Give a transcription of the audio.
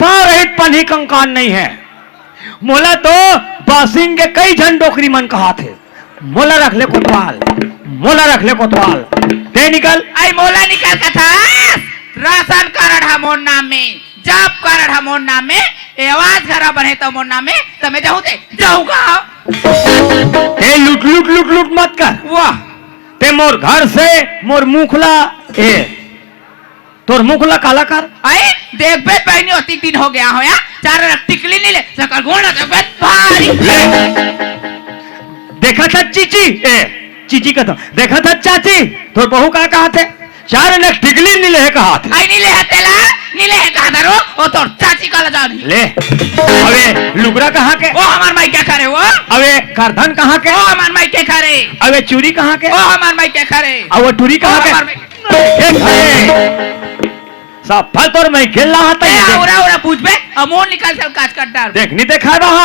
पाव रहित पन्ही कंकान नहीं है। मोला तो बासिंग के कई झन डोकरी मन कहा थे, मोला रख ले कोतवाल, मोला रख ले कोतवाल। ते निकल आई मोला निकल का था राशन कार्ड है मोर नाम में, जॉब कार्ड है मोर नाम में, आवाज घर बने तो मोर नाम में, तो मैं जाऊंगा। ते लुट लुट लुट लुट मत कर। वाह ते मोर घर से मोर मुखला ए तोर मुखला काला कर। अरे देख बे पहनी होती दिन हो गया हो या चार टिकली नहीं ले सकल गोना तो बे भारी देखा था चीची ए चीची का था देखा था चाची तोर बहू का कहा थे चार ने टिकली नहीं ले कहा थे। आई नहीं ले हतेला नहीं ले कहा दरो ओ तोर चाची का लजा ले। अबे लुगरा कहाँ के? ओ हमार माई क्या करे वो? अबे करधन कहाँ के? ओ हमार माई क्या करे? अबे चूड़ी कहाँ के? ओ हमार माई क्या करे? अब टूरी कहाँ के? सब फल तोर मैं खेल रहा था। उरा उरा पूछ बे अमोल निकाल चल काट काट डाल। देख नहीं देखा रहा